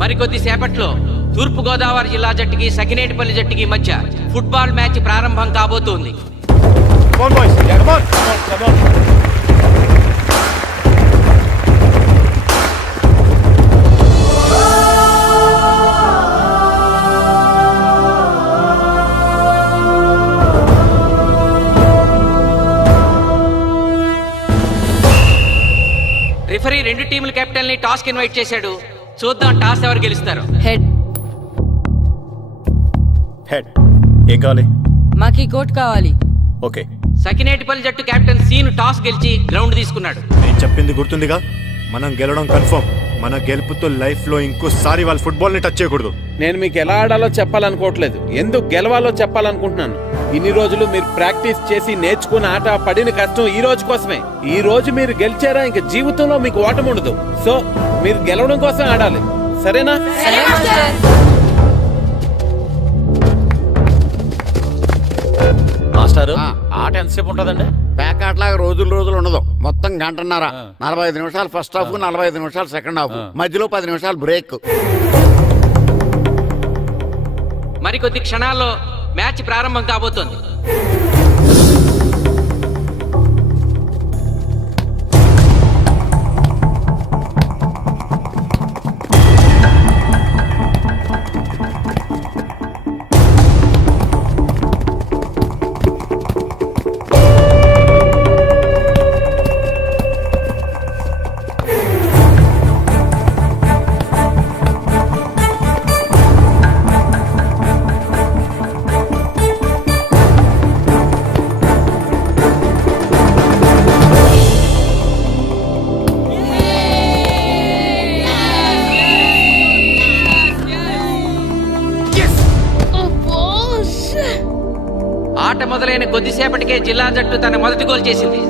మరికొద్ది సేపట్లో తూర్పు గోదావరి జిల్లా జట్టుకి సకినేటిపల్లి జట్టుకి మధ్య ఫుట్బాల్ మ్యాచ్ ప్రారంభం కాబోతోంది. రిఫరీ రెండు టీముల కెప్టెన్ ని టాస్ కి ఇన్వైట్ చేశాడు. చూద్దాం టాస్ ఎవరు గెలుస్తారు. హెడ్. హెడ్. ఏం కావాలి? మాకి కోట్ కావాలి. ఓకే. సకినేటిపల్లి జట్టు కెప్టెన్ సీను టాస్ గెలిచి గ్రౌండ్ తీసుకున్నాడు. నేను చెప్పింది గుర్తుందిగా, మనం గెలవడం కన్ఫర్మ్. మన గెలుపుతో లైఫ్ లో ఇంకోసారి వాళ్ళ ఫుట్బాల్ ని టచ్ చేయకూడదు. నేను మీకు ఎలా ఆడాలో చెప్పాలనుకోవట్లేదు, ఎందుకు గెలవాలో చెప్పాలనుకుంటున్నాను. ఇన్ని రోజులు మీరు ప్రాక్టీస్ చేసి నేర్చుకున్న ఆట పడిన కష్టం ఈ రోజు కోసమే. ఈ రోజు మీరు గెలిచారా ఇంక జీవితంలో మీకు ఓటమి ఉండదు. సో మీరు గెలవడం కోసం ఆడాలి, సరేనా? మాస్టారు, ఆట ఎంతసేపు ఉంటుందండి? పేకాట్లాగా రోజులు ఉండదు, మొత్తం గంటన్నర. 45 నిమిషాలు ఫస్ట్ హాఫ్, 45 నిమిషాలు సెకండ్ హాఫ్, మధ్యలో 10 నిమిషాలు బ్రేక్. మరికొద్ది క్షణాల్లో మ్యాచ్ ప్రారంభం కాబోతోంది. ఆట మొదలైన కొద్దిసేపటికే జిల్లా జట్టు తన మొదటి గోల్ చేసింది.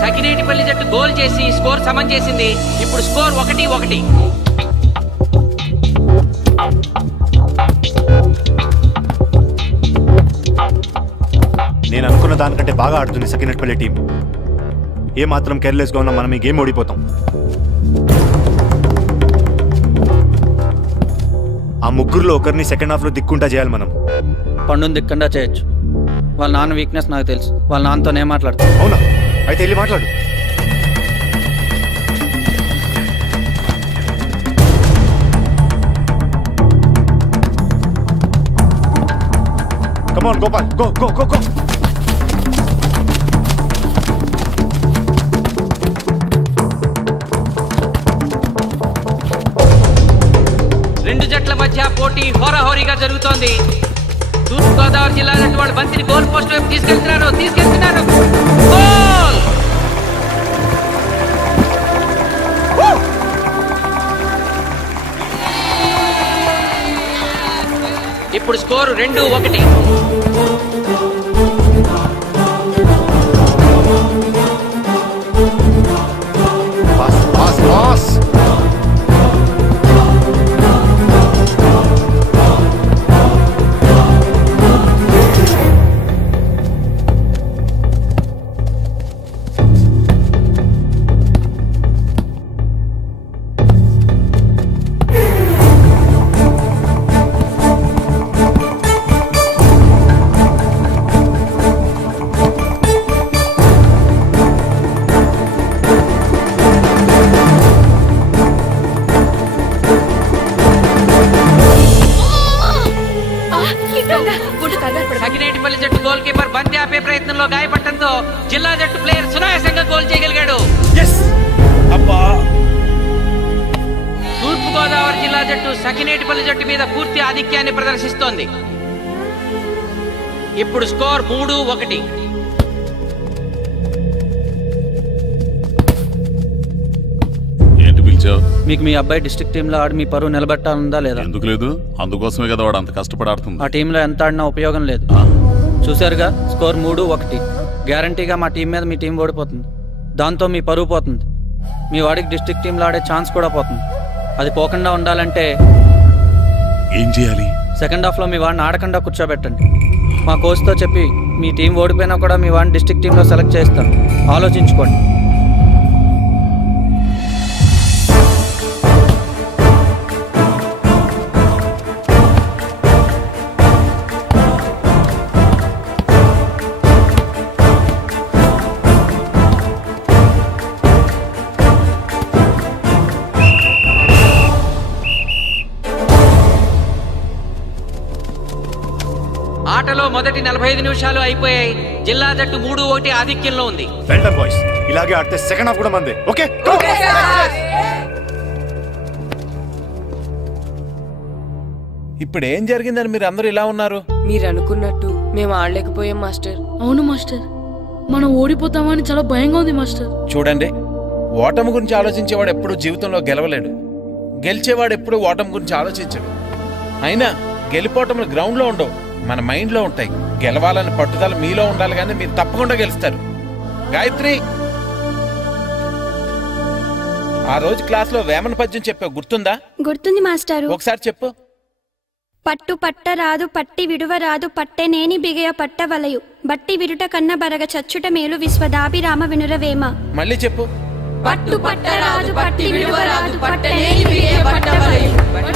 సకినేటిపల్లి జట్టు గోల్ చేసి స్కోర్ సమం చేసింది. ఇప్పుడు స్కోర్ 1-1. నేను అనుకున్న దానికంటే బాగా ఆడుతుంది సకినేటిపల్లి టీం. ఏ మాత్రం కేర్లెస్ గా ఉన్నా మనం ఈ గేమ్ ఓడిపోతాం. ఆ ముగ్గురులో ఒకరిని సెకండ్ హాఫ్ లో దిక్కుంటా చేయాలి మనం. పండుని దిక్కుండా చేయొచ్చు. వాళ్ళ నాన్న వీక్నెస్ నాకు తెలుసు. వాళ్ళ నాన్నతోనే మాట్లాడతాను. అవునా? అయితే వెళ్ళి మాట్లాడు. Come on, Gopal. Go. రెండు జట్ల మధ్య పోటీ హోరాహోరీగా జరుగుతోంది. తూర్పు గోదావరి జిల్లా జట్టు వాళ్ళు బంతిని గోల్ పోస్ట్ వైపు తీసుకెళ్తున్నారు. గోల్! ఇప్పుడు స్కోరు 2-1. సకినేటిపల్లి జట్టు గోల్ కీపర్ బంతి ఆపే ప్రయత్నంలో గాయపడటంతో జిల్లా జట్టు ప్లేయర్ సునాయాసంగా గోల్ చేయగలిగాడు. తూర్పు గోదావరి జిల్లా జట్టు సకినేటిపల్లి జట్టు మీద పూర్తి ఆధిక్యాన్ని ప్రదర్శిస్తోంది. ఇప్పుడు స్కోర్ 3-1. ఏంటి పిలిచావు? మీకు మీ అబ్బాయి డిస్ట్రిక్ట్ టీంలో ఆడి మీ పరువు నిలబెట్టాలందా లేదా? ఎందుకు లేదు? అందుకోసమే కదా వాడు అంత కష్టపడి ఆడుతుంది. ఆ టీంలో ఎంత ఆడినా ఉపయోగం లేదు. చూశారుగా, స్కోర్ 3-1. గ్యారంటీగా మా టీం మీద మీ టీం ఓడిపోతుంది. దాంతో మీ పరువు పోతుంది. మీ వాడికి డిస్ట్రిక్ట్ టీంలో ఆడే ఛాన్స్ కూడా పోతుంది. అది పోకుండా ఉండాలంటే ఏం చేయాలి? సెకండ్ హాఫ్లో మీ వాడిని ఆడకుండా కూర్చోబెట్టండి. మా కోచ్తో చెప్పి మీ టీం ఓడిపోయినా కూడా మీ వాడిని డిస్ట్రిక్ట్ టీంలో సెలెక్ట్ చేస్తాం. ఆలోచించుకోండి. ఆటలో మొదటి 45 నిమిషాలు అయిపోయాయి. జిల్లా జట్టు 3-1 ఆధిక్యంలో ఉంది. వెల్డన్ బాయ్స్, ఇలాగే ఆడితే సెకండ్ హాఫ్ కూడా మందే. ఓకే. ఇప్పుడు ఏం జరిగిందని మీరు అందరూ ఇలా ఉన్నారు? మీరు అనుకున్నట్టు మేము ఆడలేకపోయాం మాస్టర్. అవును మాస్టర్, మనం ఓడిపోతామని చాలా భయంగా ఉంది మాస్టర్. చూడండి, ఓటమి గురించి ఆలోచించేవాడు ఎప్పుడు జీవితంలో గెలవలేడు. గెలిచేవాడు ఎప్పుడు ఓటమి గురించి ఆలోచించడు. అయినా గెలిపోవటం గ్రౌండ్లో ఉండవు, మన మైండ్లో ఉంటాయి. గెలవాలని పట్టుదల మీలో ఉండాలి, కానీ మీరు తప్పకుండా గెలుస్తారు. గాయత్రి, ఆ రోజు క్లాస్లో వేమన పద్యం చెప్పావు, గుర్తుందా? గుర్తుంది మాస్టారు. ఒకసారి చెప్పు. పట్టు పట్టరాదు పట్టి విడువరాదు పట్టెనేని బిగయ పట్టవలయు బట్టి విడుట కన్న బరగ చచ్చుట మేలు విశ్వదాభిరామ వినురవేమ. మళ్ళీ చెప్పు. పట్టు పట్టరాదు పట్టి విడువరాదు పట్టనేని బిగయ పట్టవలయు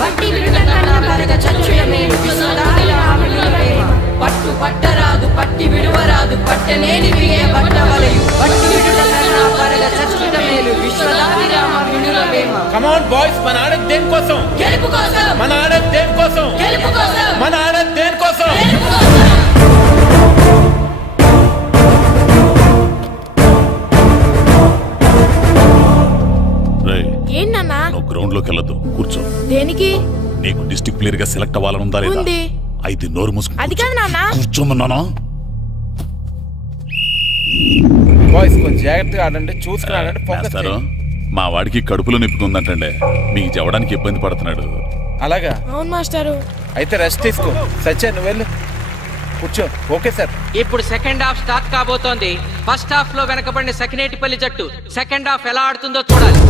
బట్టి విడుట కన్న బరగ చచ్చుట మేలు విశ్వదాభిరామ వినురవేమ. పట్టు పట్టరాదు పట్టి విడువరాదు పట్టనేని బిగయ పట్టవలయు బట్టి విడుట కన్న బరగ చచ్చుట మేలు విశ్వదాభిరామ వినురవేమ. కమ్ ఆన్ బాయ్స్, మన ఆడేది దేనికోసం? గెలుపు కోసం. మన ఆడేది దేనికోసం? గెలుపు కోసం. మన ఆడేది దేనికోసం? గెలుపు కోసం. ఏంటన్నా? నువ్వు గ్రౌండ్ లోకి వెళ్ళదు, కూర్చో. దేనికి? నీకు డిస్ట్రిక్ట్ ప్లేయర్ గా సెలెక్ట్ అవ్వాలనుందా లేదా? ఉంది. అయితే నోరు మూసుకుని అది కాదు నాన్న. కూర్చోమన్నానా? బాయ్స్ కొంచెం జాగ్రత్తగా ఆడండి, చూసుకుని ఆడండి, ఫోకస్ చేస్తారు. చేయండి. మా వాడికి కడుపులో నొప్పికుందంటండి, మీకు చెప్పడానికి ఇబ్బంది పడుతున్నాడు. అలాగా? అవును మాస్టారు. అయితే రెస్ట్ తీసుకో. సత్య, నువ్వు వెళ్ళు, కూర్చో. Okay sir. ఇప్పుడు సెకండ్ హాఫ్ స్టార్ట్ కాబోతోంది. ఫస్ట్ హాఫ్ లో వెనకబడిన సకినేటిపల్లి జట్టు సెకండ్ హాఫ్ ఎలా ఆడుతుందో చూడాలి.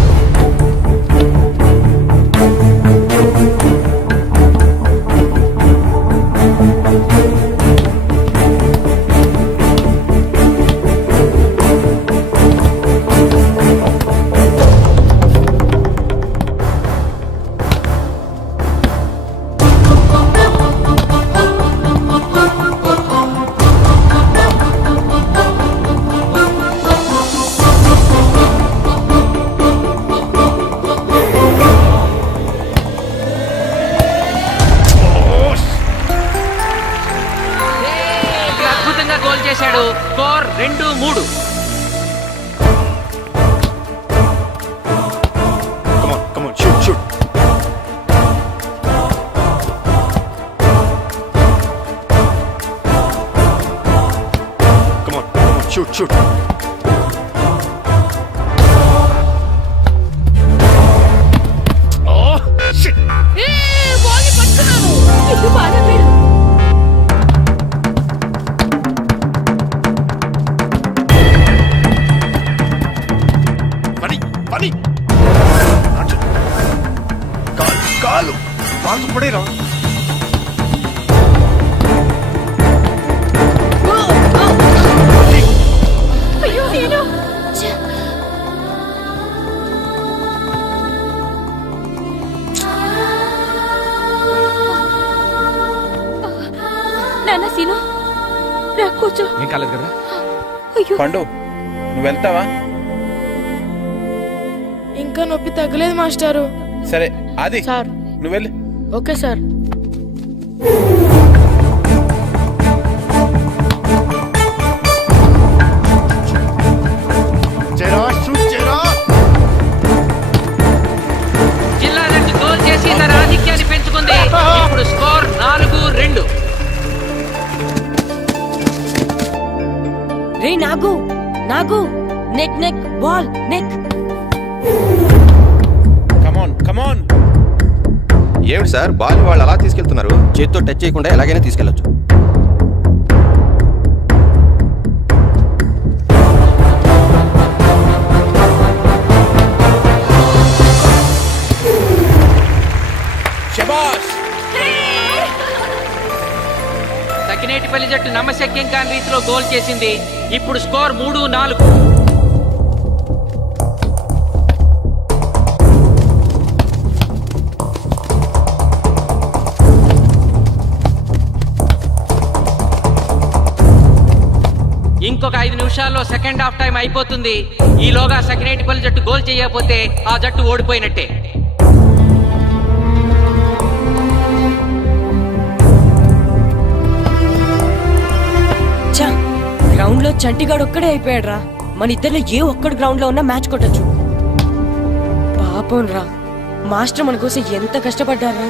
గోల్ చేశాడు. Score 2-3. Come on, shoot. Come on, shoot. Oh, shit. Ball పట్టుకున్నాను. ఇది బాగా పేరు. Funny. కాలు పడేరా. అయ్యో నేను నాన్న సీను రా కూర్చో. ఏం కాలేదు కదా? అయ్యో పండు, నువ్వు వెళ్తావా? ఇంకా నొప్పి తగ్గలేదు మాస్టారు. సరే, ఆది సార్. నువ్వు వెళ్ళు. Okay sir. జిల్లా జట్టు గోల్ చేసి తన నాగు నాగు నెక్ నెక్ బాల్ నెక్. కమాన్ కమాన్. ఏమిటి సార్ బాల్ వాళ్ళు అలా తీసుకెళ్తున్నారు? చేతితో టచ్ చేయకుండా ఎలాగైనా తీసుకెళ్లొచ్చు. సకినేటిపల్లి జట్టు నమ్మశక్యం కాని రీతిలో గోల్ చేసింది. ఇప్పుడు స్కోర్ 3-4. ఇంకొక 5 నిమిషాల్లో సెకండ్ హాఫ్ టైం అయిపోతుంది. ఈలోగా సకినేటిపల్లి జట్టు గోల్ చేయకపోతే ఆ జట్టు ఓడిపోయినట్టే. గ్రౌండ్ లో చంటిగాడు ఒక్కడే అయిపోయాడు రా. మన ఇద్దరిలో ఏ ఒక్కడు గ్రౌండ్ లో ఉన్నా మ్యాచ్ కొట్టచ్చు. పాపం రా, మాస్టర్ మన కోసం ఎంత కష్టపడ్డారా.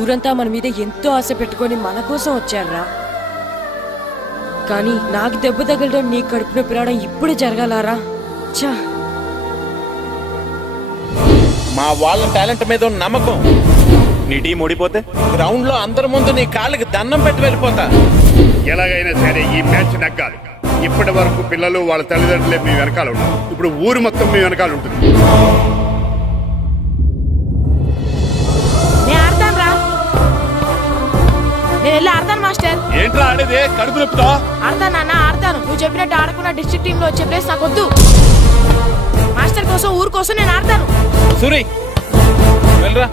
ఊరంతా మన మీద ఎంతో ఆశ పెట్టుకొని మన కోసం వచ్చారా. కానీ నాకు దెబ్బ తగలడం, నీ కడుపు నొప్పి రావడం ఇప్పుడే జరగాలారా. చా, మా వాళ్ళ టాలెంట్ మీద ఉన్న నమ్మకం. నీ టీం ఓడిపోతే గ్రౌండ్ లో అందరి ముందు నీ కాళ్ళకి దండం పెట్టి వెళ్ళిపోతా. ఎలాగైనా సరే ఈ మ్యాచ్ నెగ్గాలి. ఇప్పటి వరకు పిల్లలు వాళ్ళ తల్లిదండ్రులే మీ వెనకాల ఉంటారు. ఇప్పుడు ఊరు మొత్తం మీ వెనకాల ఉంటుంది. నేను వెళ్ళి ఆడతాను మాస్టర్. ఏంట్రా ఆడేది? కడుపు నొప్పుతో ఆడతాను నాన్న, ఆడతాను. నువ్వు చెప్పినట్టు ఆడకుండా డిస్ట్రిక్ట్ టీమ్ లో వచ్చే ప్లేస్ నాకు వద్దు. మాస్టర్ కోసం, ఊరు కోసం నేను ఆడతాను. సూరి వెళ్ళరా.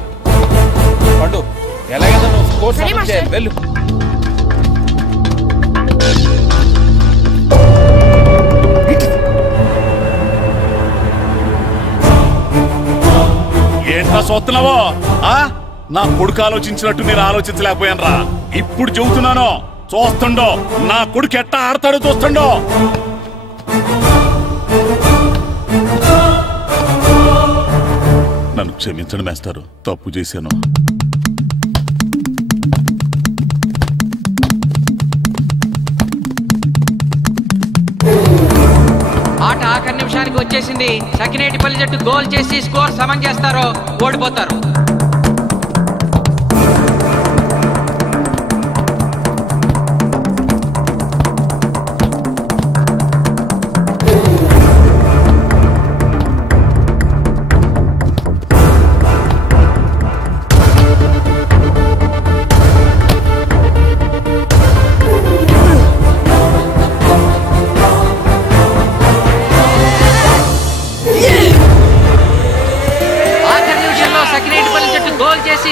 పండు ఎలాగైనా నువ్వు స్కోర్ సరే మాస్టర్. వెళ్ళు. ఏంట్రా చూస్తున్నావో? నా కొడుకు ఆలోచించినట్టు నేను ఆలోచించలేకపోయాను రా. ఇప్పుడు చెబుతున్నాను, చూస్తుండో నా కొడుకు ఎట్టా ఆడతాడో చూస్తుండో. నన్ను క్షమించండి మాస్టారు, తప్పు చేశాను. ఆట ఆఖరి నిమిషానికి వచ్చేసింది. సకినేటిపల్లి జట్టు గోల్ చేసి స్కోర్ సమం చేస్తారో ఓడిపోతారు.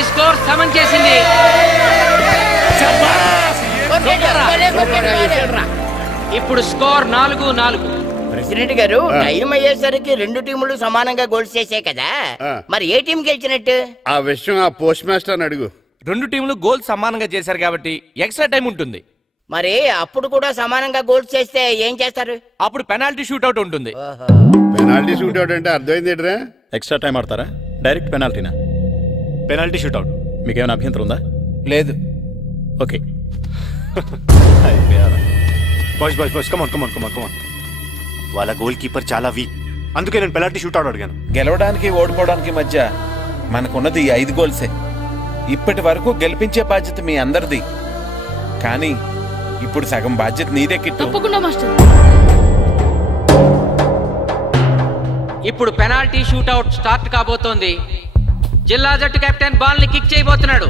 స్కోర్ సమం చేసింది. ఇప్పుడు స్కోర్ 4-4. ప్రెసిడెంట్ గారు, టైం అయ్యేసరికి రెండు టీములు సమానంగా గోల్స్ చేసాయి కదా, మరి ఏ టీం గెలిచినట్టు? ఆ విషయం ఆ పోస్ట్ మాస్టర్ అడుగు. రెండు టీములు గోల్ సమానంగా చేశారు కాబట్టి ఎక్స్ట్రా టైం ఉంటుంది. మరి అప్పుడు కూడా సమానంగా గోల్స్ చేస్తే ఏం చేస్తారు? అప్పుడు పెనాల్టీ షూట్అవుట్ ఉంటుంది. పెనాల్టీ షూట్అవుట్ అంటే అర్థమైంది ఏంట్రా? ఎక్స్ట్రా టైం ఆడతారా? డైరెక్ట్ పెనాల్టీనా? Penalty shootout. మీకేమైనా అభ్యంతరం ఉందా? లేదు. Okay. Boys boys boys come on come on come on come on. వాళ్ళ గోల్ కీపర్ చాలా వీక్, అందుకే నేను పెనాల్టీ షూట్అవుట్ అడిగాను. గెలవడానికి ఓడిపోవడానికి మధ్య మనకున్నది 5 గోల్సే. ఇప్పటి వరకు గెలిపించే బాధ్యత మీ అందరిది. కానీ ఇప్పుడు సగం బాధ్యత నీదే కిట్టు. తప్పకుండా మాస్టర్. ఇప్పుడు పెనాల్టీ షూట్అవుట్ స్టార్ట్ కాబోతోంది. జిల్లా జట్టు కెప్టెన్ బాల్ ని కిక్ చేయబోతున్నాడు.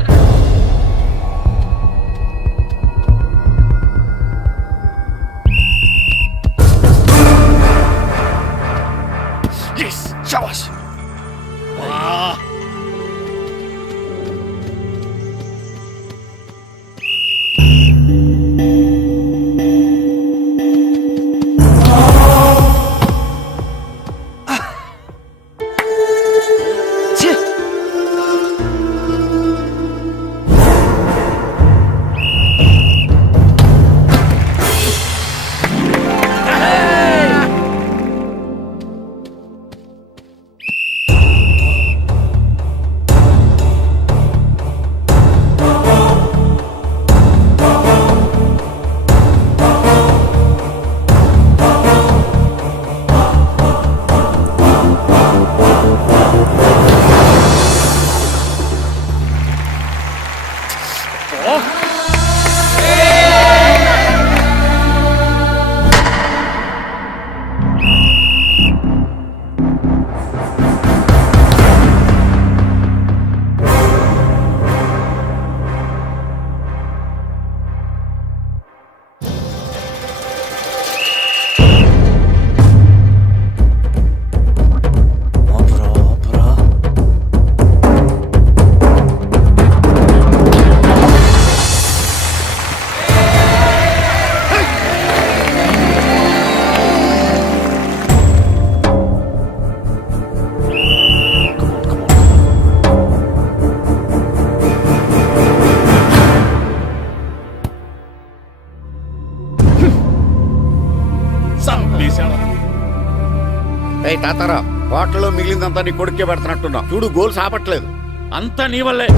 రే తాతారా హోటల్లో మిగిలిందంతా నీ కొడుకే పెడుతున్నట్టున్నావు చూడు గోల్స్ ఆపట్లేదు అంతా నీ వల్లే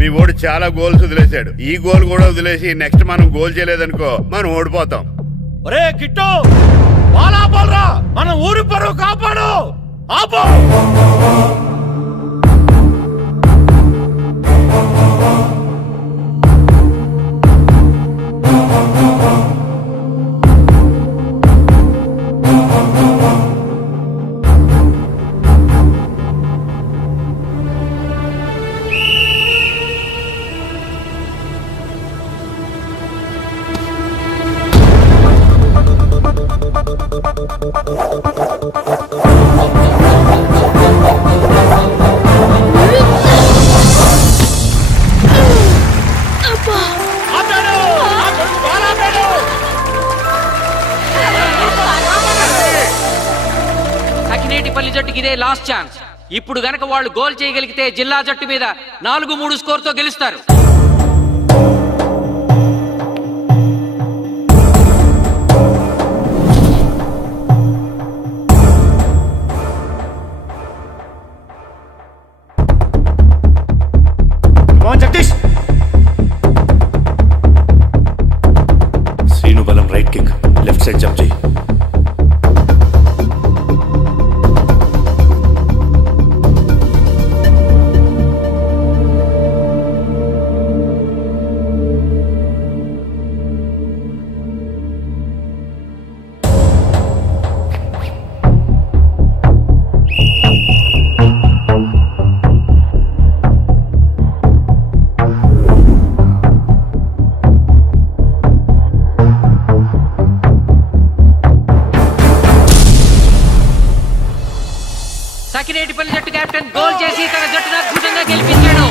మీ ఓడి చాలా గోల్స్ వదిలేశాడు ఈ గోల్ కూడా వదిలేసి నెక్స్ట్ మనం గోల్ చేయలేదనుకో మనం ఓడిపోతాం ఒరే కిట్టు బాలా బాలరా మన ఊరి పరువు కాపాడు ఆపో సకినేటిపల్లి జట్టుకి ఇదే లాస్ట్ ఛాన్స్. ఇప్పుడు గనక వాళ్ళు గోల్ చేయగలిగితే జిల్లా జట్టు మీద 4-3 స్కోర్తో గెలుస్తారు. జగదీష్ శ్రీను బలం right kick left side jump చేయి. సకినేటిపల్లి జట్టు కెప్టెన్ గోల్ చేసి తన జట్టును అద్భుతంగా గెలిపించాడు.